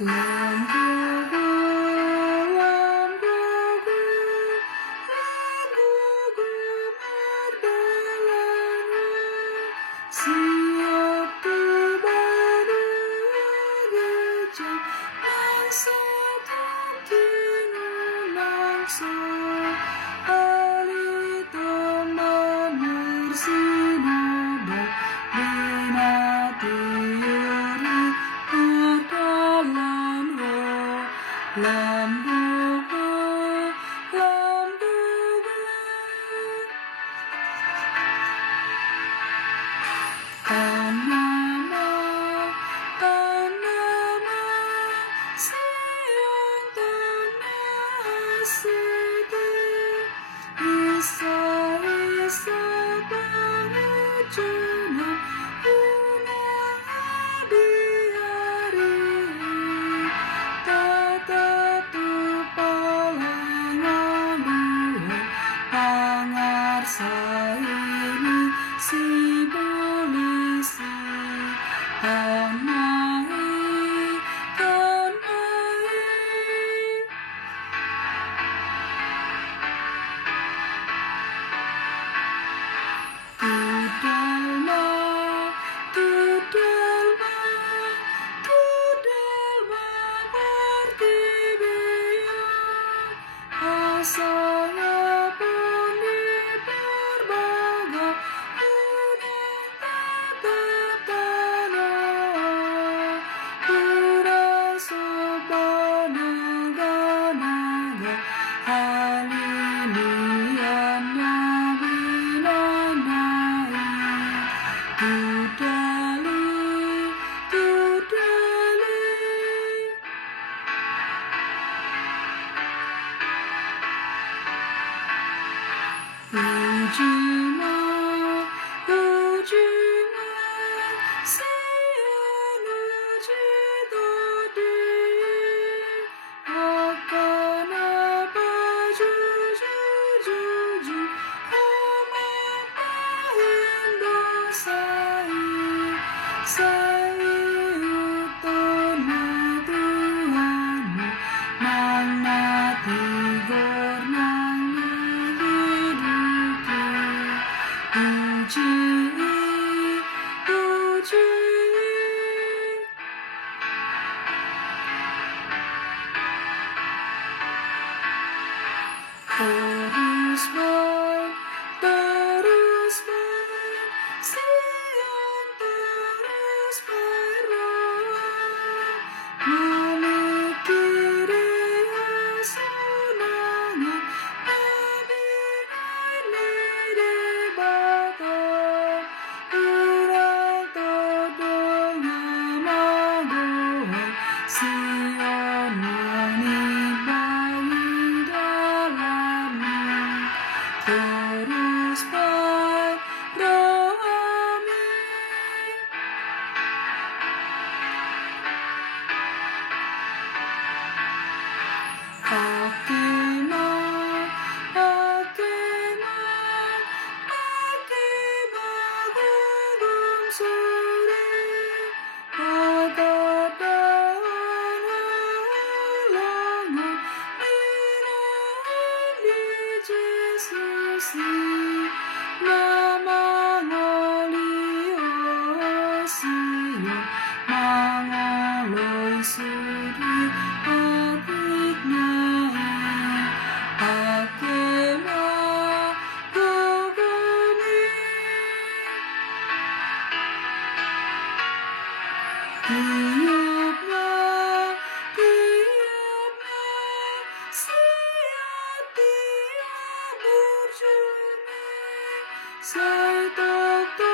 Lampuku, lampuku, lampuku mardalanku, siap tiba di gereja, maksudku kini langsung, hari teman bersinar, binati iri mardalan roh, lampuku, lampuku. Panama, Panama, siang tanah asiti, isa-isa pengecunan unang adiari, tetap tu palangan Tuhan, pangarsa ini si polisi, kanai, kanai. Tudalma, tudalma, tudalma martibia, asalnya pun diperbaga, unang tetap tanah, kurang sebanaga-naga, haliliannya binanai, tudali, tudali. Ujima, ujima, sian uji tadi, akan apa juju, amapahin dosai, utun na Tuhanmu, nang natigor nang nahidupi, uji, uji. Terus baik, siang terus berdoa, memikiri kesenangan, nilai-nilai di batang, urang terdengar magohan, Sion menimbangi dalamnya, terus berdoa. Hakimah, hakimah, hakimah gugung suri, agak daun halangan, minaan di Yesusi, nama ngolio Sion, mangaloi suri abiknai, hakimah gugumi, tiuplah, tiuplah, siap tiup berjumi, saya tetap